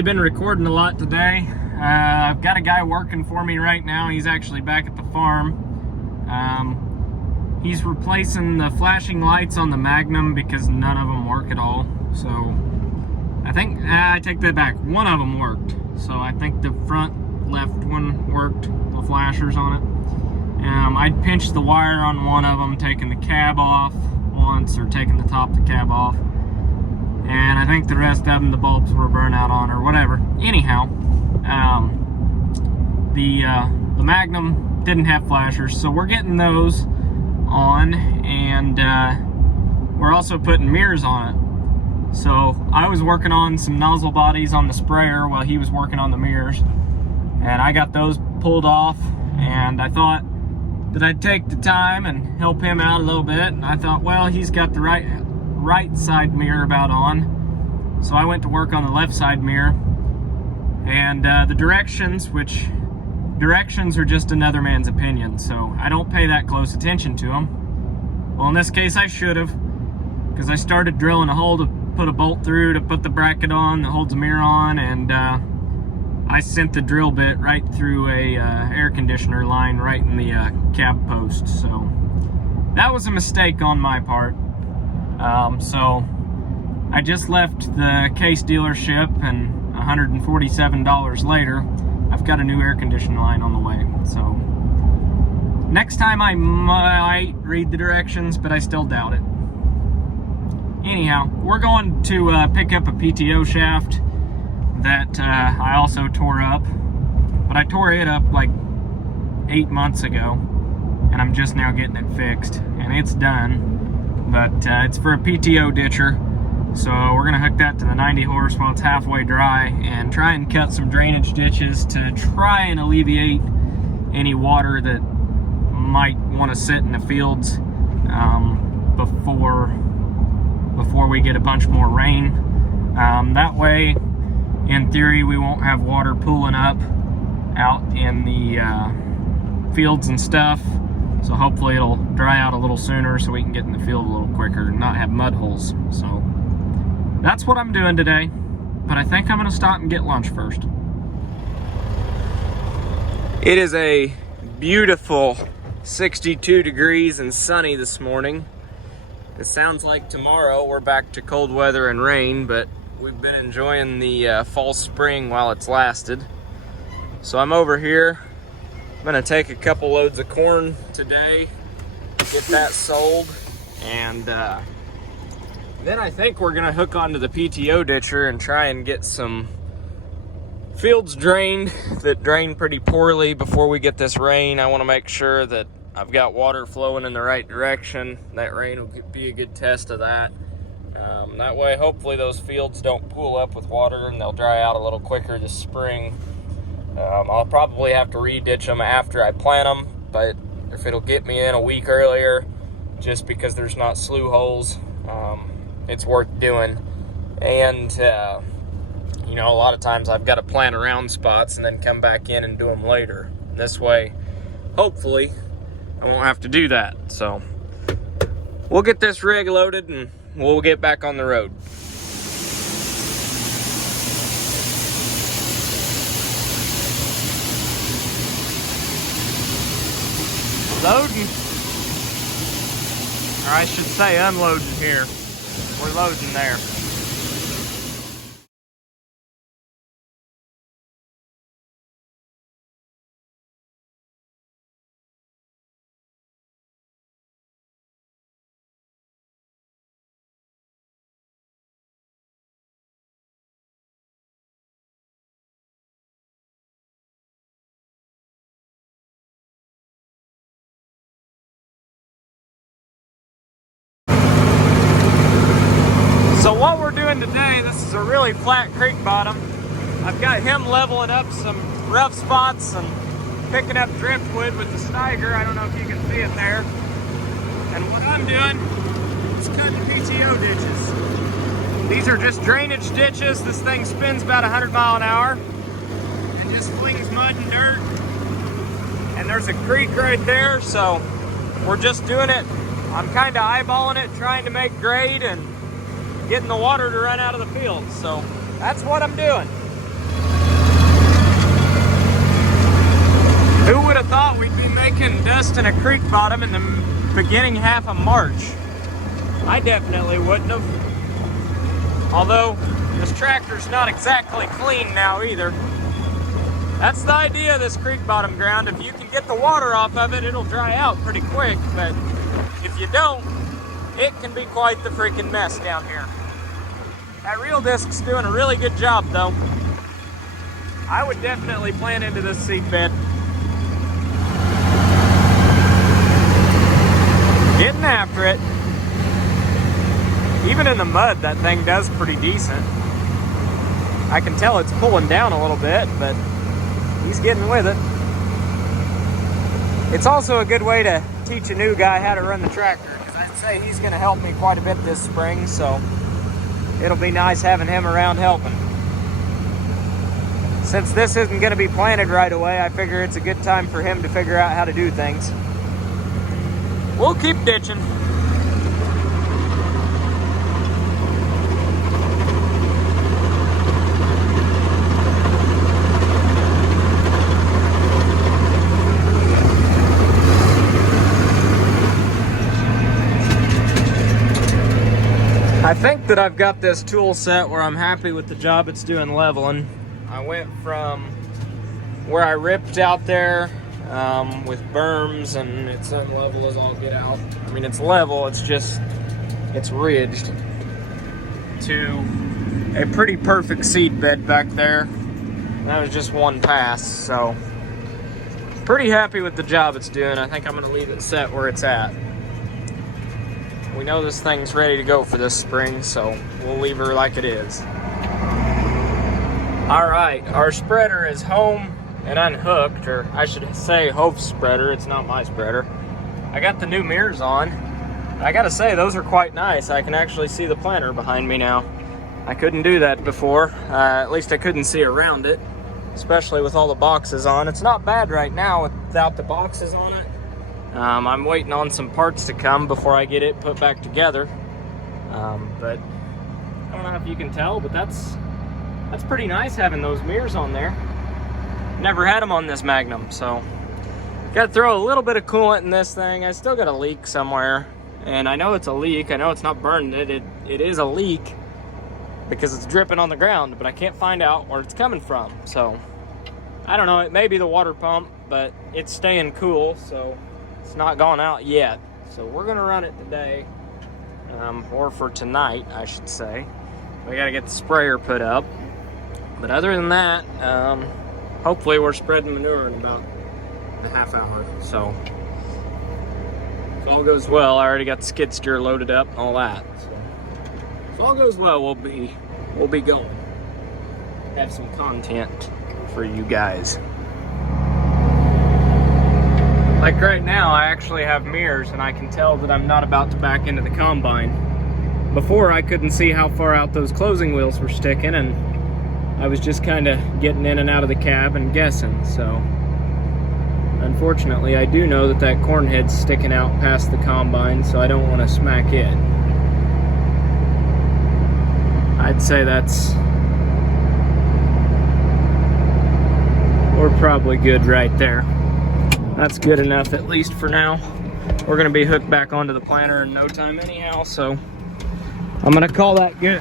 really been recording a lot today. I've got a guy working for me right now. He's actually back at the farm. He's replacing the flashing lights on the Magnum because none of them work at all. So I think, I take that back. One of them worked. So I think the front left one worked, the flashers on it. I pinched the wire on one of them, taking the cab off once, or taking the top of the cab off. And I think the rest of them, the bulbs were burnt out on, or whatever. Anyhow, the Magnum didn't have flashers, so we're getting those on, and we're also putting mirrors on it. So I was working on some nozzle bodies on the sprayer while he was working on the mirrors, and I got those pulled off, and I thought that I'd take the time and help him out a little bit. And I thought, well, he's got the right side mirror about on, so I went to work on the left side mirror. And the directions are just another man's opinion, so I don't pay that close attention to them. Well, in this case I should have, because I started drilling a hole to put a bolt through to put the bracket on that holds the mirror on, and I sent the drill bit right through a air conditioner line right in the cab post. So that was a mistake on my part. So I just left the Case dealership, and $147 later, I've got a new air conditioning line on the way. So next time I might read the directions, but I still doubt it. Anyhow, we're going to pick up a PTO shaft that I also tore up, but I tore it up like 8 months ago, and I'm just now getting it fixed, and it's done. But it's for a PTO ditcher, so we're gonna hook that to the 90 horse while it's halfway dry, and try and cut some drainage ditches to try and alleviate any water that might want to sit in the fields before we get a bunch more rain. That way, in theory, we won't have water pooling up out in the fields and stuff. So hopefully it'll dry out a little sooner so we can get in the field a little quicker and not have mud holes. So that's what I'm doing today. But I think I'm gonna stop and get lunch first. It is a beautiful 62 degrees and sunny this morning. It sounds like tomorrow we're back to cold weather and rain, but we've been enjoying the fall spring while it's lasted. So I'm over here. I'm gonna take a couple loads of corn today, get that sold, and then I think we're gonna hook onto the PTO ditcher and try and get some fields drained that drain pretty poorly before we get this rain. I wanna make sure that I've got water flowing in the right direction. That rain will be a good test of that. That way, hopefully those fields don't pool up with water and they'll dry out a little quicker this spring. I'll probably have to re-ditch them after I plant them, but if it'll get me in a week earlier, just because there's not slough holes, it's worth doing. And, you know, a lot of times I've got to plant around spots and then come back in and do them later. This way, hopefully, I won't have to do that. So we'll get this rig loaded and we'll get back on the road. Loading, or I should say unloading here. We're loading there. So what we're doing today, this is a really flat creek bottom. I've got him leveling up some rough spots and picking up driftwood with the Steiger. I don't know if you can see it there. And what I'm doing is cutting PTO ditches. These are just drainage ditches. This thing spins about 100 miles an hour and just flings mud and dirt. And there's a creek right there, so we're just doing it. I'm kind of eyeballing it, trying to make grade and getting the water to run out of the field. So that's what I'm doing. testing a creek bottom in the beginning half of March. I definitely wouldn't have. Although, this tractor's not exactly clean now either. That's the idea of this creek bottom ground. If you can get the water off of it, it'll dry out pretty quick. But if you don't, it can be quite the freaking mess down here. That reel disc's doing a really good job though. I would definitely plant into this seed bed. Getting after it. Even in the mud, that thing does pretty decent. I can tell it's pulling down a little bit, but he's getting with it. It's also a good way to teach a new guy how to run the tractor, because I'd say he's going to help me quite a bit this spring, so it'll be nice having him around helping. Since this isn't going to be planted right away, I figure it's a good time for him to figure out how to do things. We'll keep ditching. I think that I've got this tool set where I'm happy with the job it's doing leveling. I went from where I ripped out there with berms, and it's unlevel as all get out. I mean, it's level, it's just, it's ridged, to a pretty perfect seed bed back there. And that was just one pass, so pretty happy with the job it's doing. I think I'm gonna leave it set where it's at. We know this thing's ready to go for this spring, so we'll leave her like it is. All right, our spreader is home and unhooked, or I should say Hope's spreader. It's not my spreader. I got the new mirrors on. I gotta say, those are quite nice. I can actually see the planter behind me now. I couldn't do that before. At least I couldn't see around it, especially with all the boxes on. It's not bad right now without the boxes on it. I'm waiting on some parts to come before I get it put back together. But I don't know if you can tell, but that's pretty nice having those mirrors on there. Never had them on this Magnum, so got to throw a little bit of coolant in this thing. I still got a leak somewhere, and I know it's a leak. I know it's not burning it. It is a leak because it's dripping on the ground, but I can't find out where it's coming from. So I don't know. It may be the water pump, but it's staying cool, so it's not gone out yet. So we're gonna run it today, or for tonight, I should say. We gotta get the sprayer put up. But other than that, hopefully we're spreading manure in about a half hour. So if all goes well, I already got the skid steer loaded up and all that. So if all goes well, we'll be going. Have some content for you guys. Like right now, I actually have mirrors and I can tell that I'm not about to back into the combine. Before, I couldn't see how far out those closing wheels were sticking, and I was just kind of getting in and out of the cab and guessing. So unfortunately, I do know that corn head's sticking out past the combine, so I don't want to smack it. I'd say we're probably good right there. That's good enough, at least for now. We're gonna be hooked back onto the planter in no time anyhow, so I'm gonna call that good.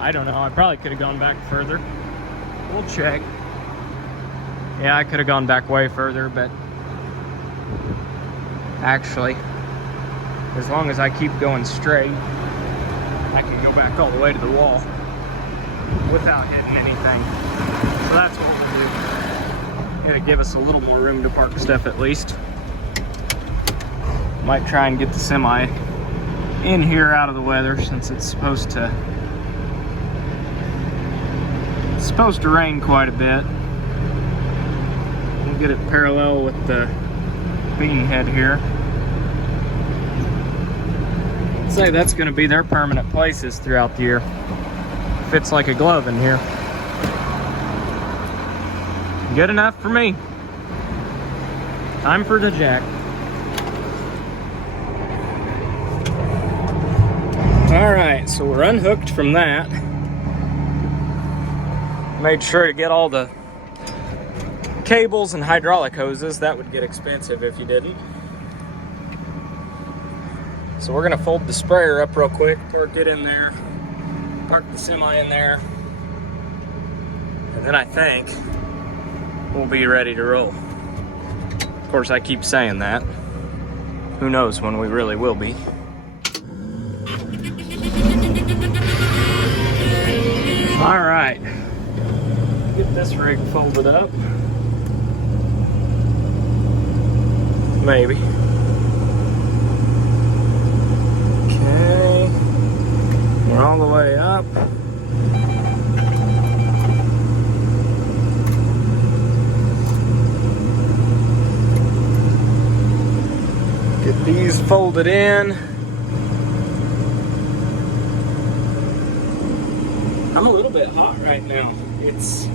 I don't know, I probably could have gone back further. We'll check. Yeah, I could have gone back way further, but actually, as long as I keep going straight, I can go back all the way to the wall without hitting anything. So that's what we'll do. It'll give us a little more room to park stuff at least. Might try and get the semi in here out of the weather, since it's supposed to rain quite a bit. We'll get it parallel with the bean head here. I'd say that's going to be their permanent places throughout the year. Fits like a glove in here. Good enough for me. Time for the jack. All right, so we're unhooked from that. Made sure to get all the cables and hydraulic hoses. That would get expensive if you didn't. So we're gonna fold the sprayer up real quick, park it in there, park the semi in there, and then I think we'll be ready to roll. Of course, I keep saying that. Who knows when we really will be. All right, get this rig folded up. Maybe. Okay, we're all the way up. Get these folded in. I'm a little bit hot right now. It's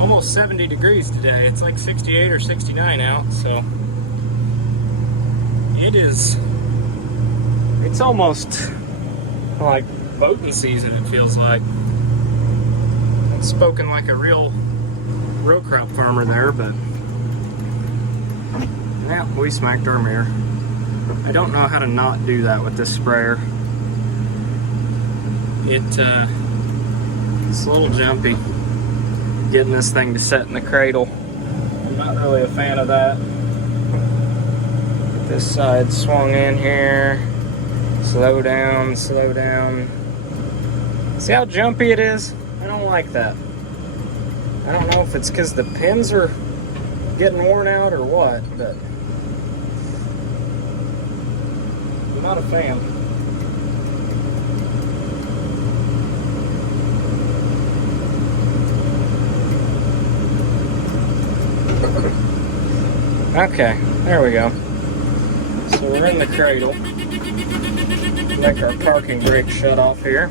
almost 70 degrees today. It's like 68 or 69 out, so it's almost like boating season, it feels like. I've spoken like a real row crop farmer there, but yeah, we smacked our mirror. I don't know how to not do that with this sprayer. It's a little jumpy getting this thing to set in the cradle. I'm not really a fan of that. Get this side swung in here. Slow down, slow down. See how jumpy it is? I don't like that. I don't know if it's because the pins are getting worn out or what, but I'm not a fan. Okay, there we go. So we're in the cradle. Make our parking brake shut off here.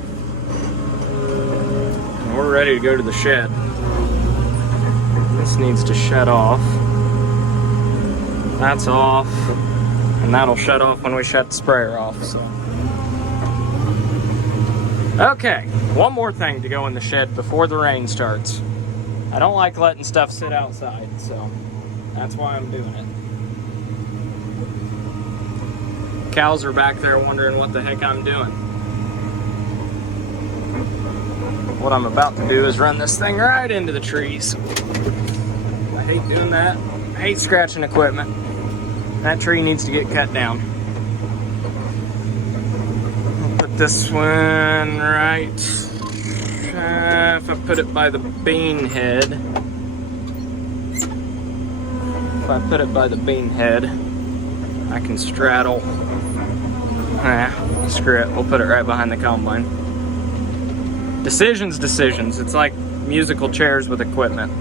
And we're ready to go to the shed. This needs to shut off. That's off. And that'll shut off when we shut the sprayer off, so. Okay, one more thing to go in the shed before the rain starts. I don't like letting stuff sit outside, so that's why I'm doing it. Cows are back there wondering what the heck I'm doing. What I'm about to do is run this thing right into the trees. I hate doing that. I hate scratching equipment. That tree needs to get cut down. I'll put this one right. If I put it by the bean head. If I put it by the bean head, I can straddle. Screw it. We'll put it right behind the combine. Decisions. It's like musical chairs with equipment.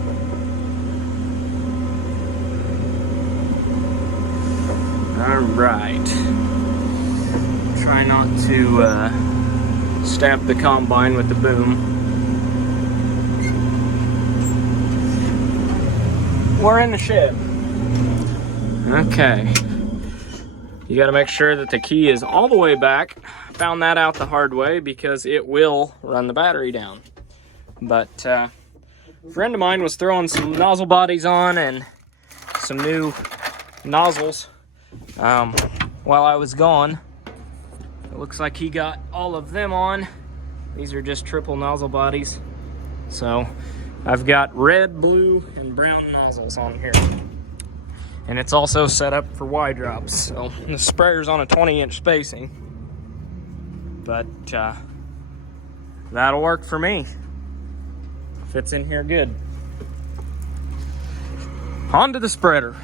Alright. Try not to stab the combine with the boom. We're in the shed. Okay. You gotta make sure that the key is all the way back. Found that out the hard way because it will run the battery down. But a friend of mine was throwing some nozzle bodies on and some new nozzles while I was gone. It looks like he got all of them on. These are just triple nozzle bodies. So I've got red, blue, and brown nozzles on here. And it's also set up for Y drops. So the sprayer's on a 20-inch spacing. But that'll work for me. Fits in here good. On to the spreader.